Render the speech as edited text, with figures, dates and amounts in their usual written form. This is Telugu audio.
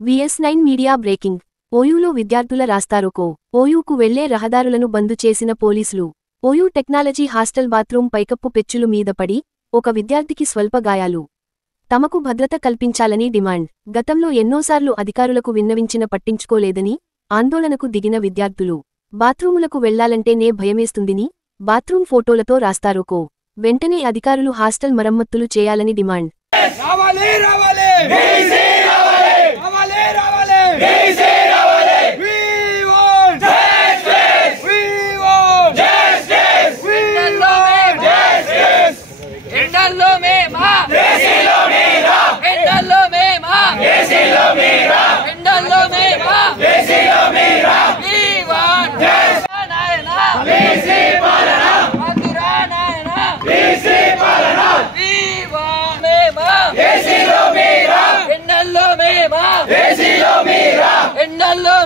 VS9 media breaking. ఓయూలో విద్యార్థుల రాస్తారోకో. ఓయూకు వెళ్లే రహదారులను బందు చేసిన పోలీసులు. ఓయూ టెక్నాలజీ హాస్టల్ బాత్రూం పైకప్పు పెచ్చులు మీద పడి ఒక విద్యార్థికి స్వల్ప గాయాలు. తమకు భద్రత కల్పించాలని డిమాండ్. గతంలో ఎన్నోసార్లు అధికారులకు విన్నవించిన పట్టించుకోలేదని ఆందోళనకు దిగిన విద్యార్థులు. బాత్రూములకు వెళ్లాలంటేనే భయమేస్తుందిని బాత్రూం ఫోటోలతో రాస్తారోకో. వెంటనే అధికారులు హాస్టల్ మరమ్మతులు చేయాలని డిమాండ్. ఎండల్లో